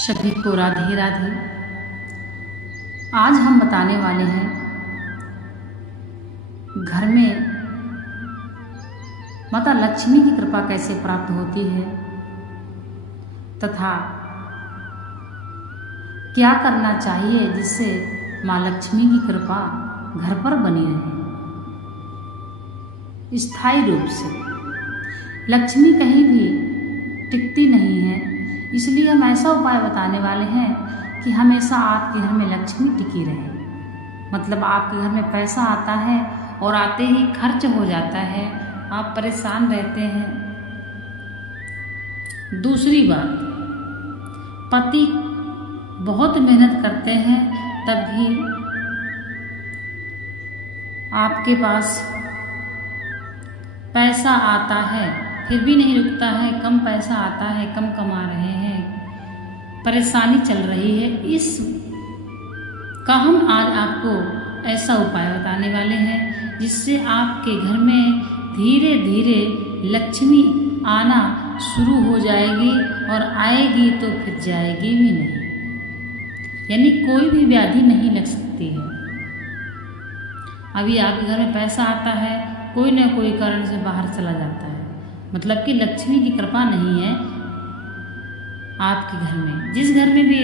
सभी को राधे राधे। आज हम बताने वाले हैं घर में माता लक्ष्मी की कृपा कैसे प्राप्त होती है तथा क्या करना चाहिए जिससे माँ लक्ष्मी की कृपा घर पर बनी रहे स्थायी रूप से। लक्ष्मी कहीं भी टिकती नहीं है, इसलिए हम ऐसा उपाय बताने वाले हैं कि हमेशा आपके घर में लक्ष्मी टिकी रहे। मतलब आपके घर में पैसा आता है और आते ही खर्च हो जाता है, आप परेशान रहते हैं। दूसरी बात, पति बहुत मेहनत करते हैं तब भी आपके पास पैसा आता है, फिर भी नहीं रुकता है, कम पैसा आता है, कम कमा रहे हैं, परेशानी चल रही है। इस का हम आज आपको ऐसा उपाय बताने वाले हैं जिससे आपके घर में धीरे धीरे लक्ष्मी आना शुरू हो जाएगी और आएगी तो फिर जाएगी भी नहीं, यानी कोई भी व्याधि नहीं लग सकती है। अभी आपके घर में पैसा आता है, कोई न कोई कारण से बाहर चला जाता है, मतलब कि लक्ष्मी की कृपा नहीं है आपके घर में। जिस घर में भी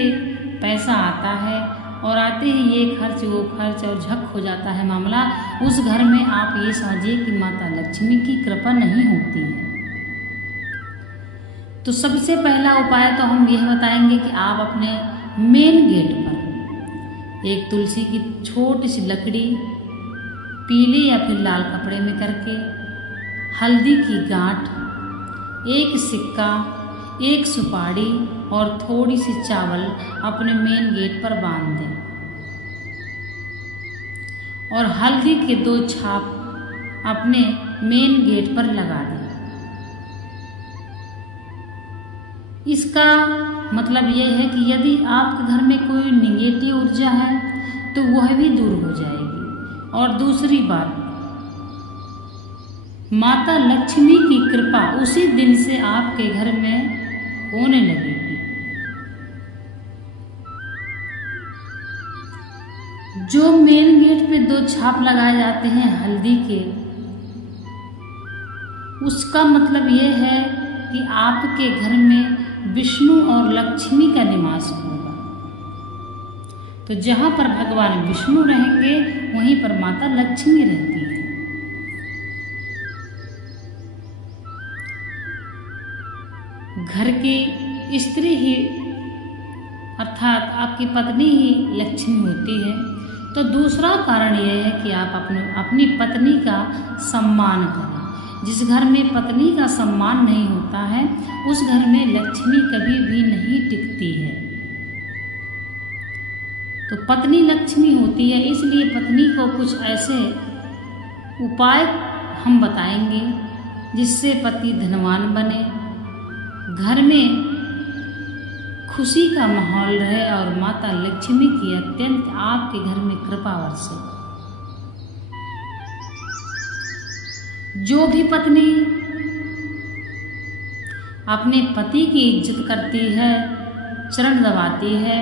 पैसा आता है और आते ही ये खर्च वो खर्च और झक हो जाता है मामला, उस घर में आप ये समझिए कि माता लक्ष्मी की कृपा नहीं होती है। तो सबसे पहला उपाय तो हम यह बताएंगे कि आप अपने मेन गेट पर एक तुलसी की छोटी सी लकड़ी पीले या फिर लाल कपड़े में करके, हल्दी की गांठ, एक सिक्का, एक सुपारी और थोड़ी सी चावल अपने मेन गेट पर बांध दें और हल्दी के 2 छाप अपने मेन गेट पर लगा दें। इसका मतलब यह है कि यदि आपके घर में कोई निगेटिव ऊर्जा है तो वह भी दूर हो जाएगी। और दूसरी बात, माता लक्ष्मी की कृपा उसी दिन से आपके घर में होने लगेगी। जो मेन गेट पे 2 छाप लगाए जाते हैं हल्दी के, उसका मतलब यह है कि आपके घर में विष्णु और लक्ष्मी का निवास होगा। तो जहाँ पर भगवान विष्णु रहेंगे वहीं पर माता लक्ष्मी रहती है। घर की स्त्री ही अर्थात आपकी पत्नी ही लक्ष्मी होती है। तो दूसरा कारण यह है कि आप अपनी पत्नी का सम्मान करें। जिस घर में पत्नी का सम्मान नहीं होता है उस घर में लक्ष्मी कभी भी नहीं टिकती है। तो पत्नी लक्ष्मी होती है, इसलिए पत्नी को कुछ ऐसे उपाय हम बताएंगे जिससे पति धनवान बने, घर में खुशी का माहौल रहे और माता लक्ष्मी की अत्यंत आपके घर में कृपा बरसे। जो भी पत्नी अपने पति की इज्जत करती है, चरण दबाती है,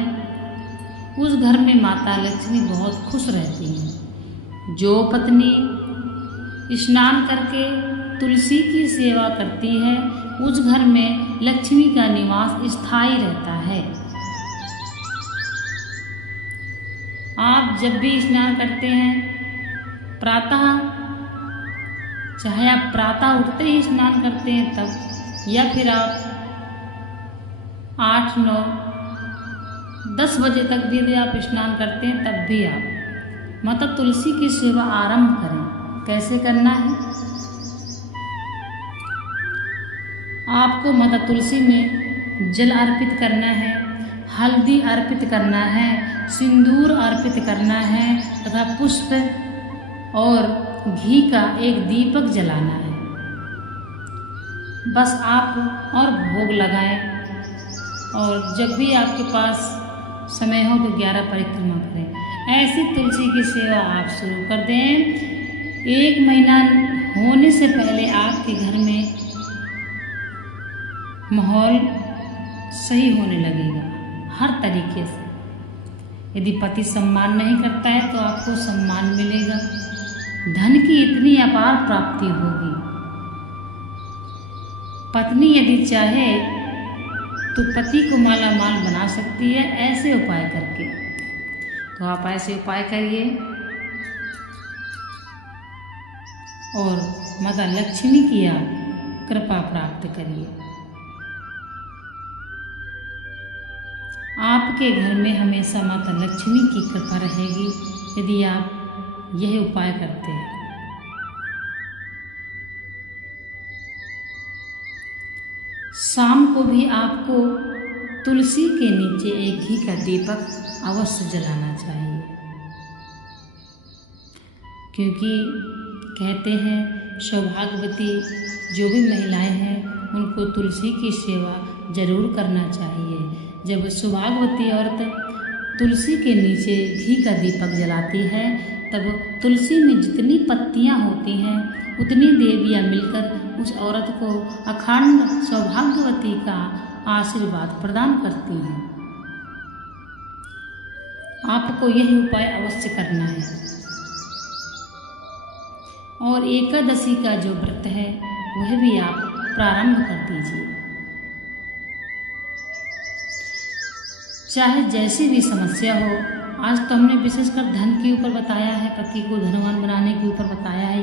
उस घर में माता लक्ष्मी बहुत खुश रहती है। जो पत्नी स्नान करके तुलसी की सेवा करती है उस घर में लक्ष्मी का निवास स्थायी रहता है। आप जब भी स्नान करते हैं प्रातः, चाहे आप प्रातः उठते ही स्नान करते हैं तब, या फिर आप 8, 9, 10 बजे तक भी यदि आप स्नान करते हैं तब भी आप माता तुलसी की सेवा आरंभ करें। कैसे करना है? आपको माता तुलसी में जल अर्पित करना है, हल्दी अर्पित करना है, सिंदूर अर्पित करना है तथा पुष्प और घी का एक दीपक जलाना है। बस आप और भोग लगाएं और जब भी आपके पास समय हो तो 11 परिक्रमा करें। ऐसी तुलसी की सेवा आप शुरू कर दें। 1 महीना होने से पहले आपके घर में माहौल सही होने लगेगा। हर तरीके से। यदि पति सम्मान नहीं करता है तो आपको सम्मान मिलेगा। धन की इतनी अपार प्राप्ति होगी। पत्नी यदि चाहे तो पति को माला माल बना सकती है ऐसे उपाय करके। तो आप ऐसे उपाय करिए और माता लक्ष्मी की आप कृपा प्राप्त करिए। आपके घर में हमेशा माता लक्ष्मी की कृपा रहेगी यदि आप यह उपाय करते हैं। शाम को भी आपको तुलसी के नीचे एक घी का दीपक अवश्य जलाना चाहिए, क्योंकि कहते हैं सौभाग्यवती जो भी महिलाएं हैं उनको तुलसी की सेवा जरूर करना चाहिए। जब सौभाग्यवती औरत तुलसी के नीचे घी का दीपक जलाती है तब तुलसी में जितनी पत्तियां होती हैं उतनी देवियां मिलकर उस औरत को अखंड सौभाग्यवती का आशीर्वाद प्रदान करती हैं। आपको यह उपाय अवश्य करना है। और एकादशी का जो व्रत है वह भी आप प्रारंभ कर दीजिए। चाहे जैसी भी समस्या हो, आज तो हमने विशेषकर धन के ऊपर बताया है, पति को धनवान बनाने के ऊपर बताया है।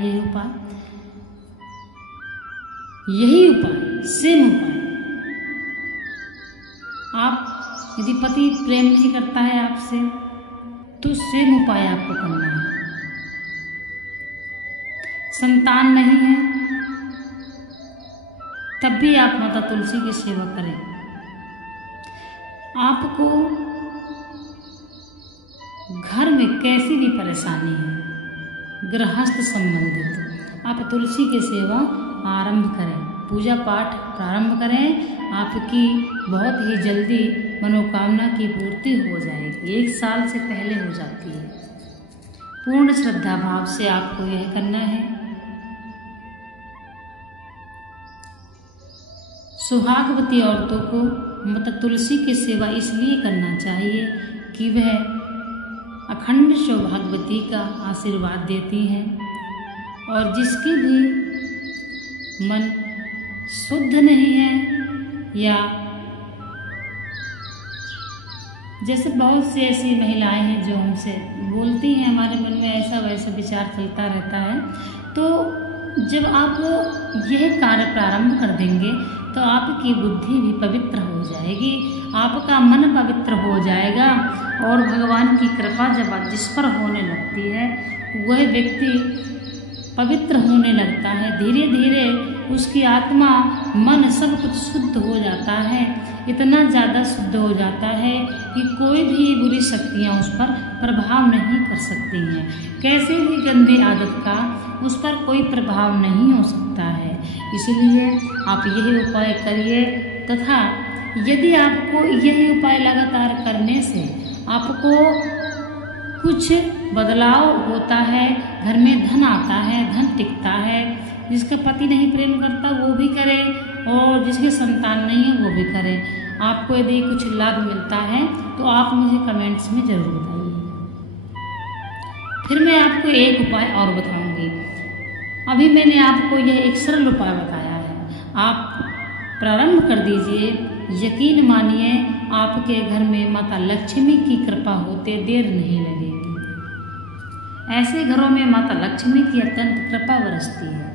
यही उपाय सेम उपाय आप यदि पति प्रेम नहीं करता है आपसे तो सेम उपाय आपको करना है। संतान नहीं है तब भी आप माता तुलसी की सेवा करें। आपको घर में कैसी भी परेशानी है गृहस्थ संबंधित, आप तुलसी की सेवा आरंभ करें, पूजा पाठ प्रारंभ करें। आपकी बहुत ही जल्दी मनोकामना की पूर्ति हो जाएगी, 1 साल से पहले हो जाती है। पूर्ण श्रद्धा भाव से आपको यह करना है। सौभाग्यवती औरतों को माता तुलसी की सेवा इसलिए करना चाहिए कि वह अखंड सौभाग्यवती का आशीर्वाद देती हैं और जिसके भी मन शुद्ध नहीं है या जैसे बहुत सी ऐसी महिलाएं हैं जो हमसे बोलती हैं, हमारे मन में ऐसा वैसा विचार चलता रहता है, तो जब आप यह कार्य प्रारंभ कर देंगे तो आपकी बुद्धि भी पवित्र हो जाएगी, आपका मन पवित्र हो जाएगा और भगवान की कृपा जब जिस पर होने लगती है वह व्यक्ति पवित्र होने लगता है। धीरे धीरे उसकी आत्मा मन सब कुछ शुद्ध हो जाता है, इतना ज़्यादा शुद्ध हो जाता है कि कोई भी बुरी शक्तियाँ उस पर प्रभाव नहीं कर सकती हैं। कैसे भी गंदी आदत का उस पर कोई प्रभाव नहीं हो सकता है। इसलिए आप यही उपाय करिए तथा यदि आपको यही उपाय लगातार करने से आपको कुछ बदलाव होता है, घर में धन आता है, धन टिकता है, जिसका पति नहीं प्रेम करता वो भी करे और जिसके संतान नहीं है वो भी करे, आपको यदि कुछ लाभ मिलता है तो आप मुझे कमेंट्स में ज़रूर बताइए। फिर मैं आपको एक उपाय और बताऊंगी। अभी मैंने आपको यह एक सरल उपाय बताया है, आप प्रारंभ कर दीजिए। यकीन मानिए आपके घर में माता लक्ष्मी की कृपा होते देर नहीं लगेगी। ऐसे घरों में माता लक्ष्मी की अत्यंत कृपा बरसती है।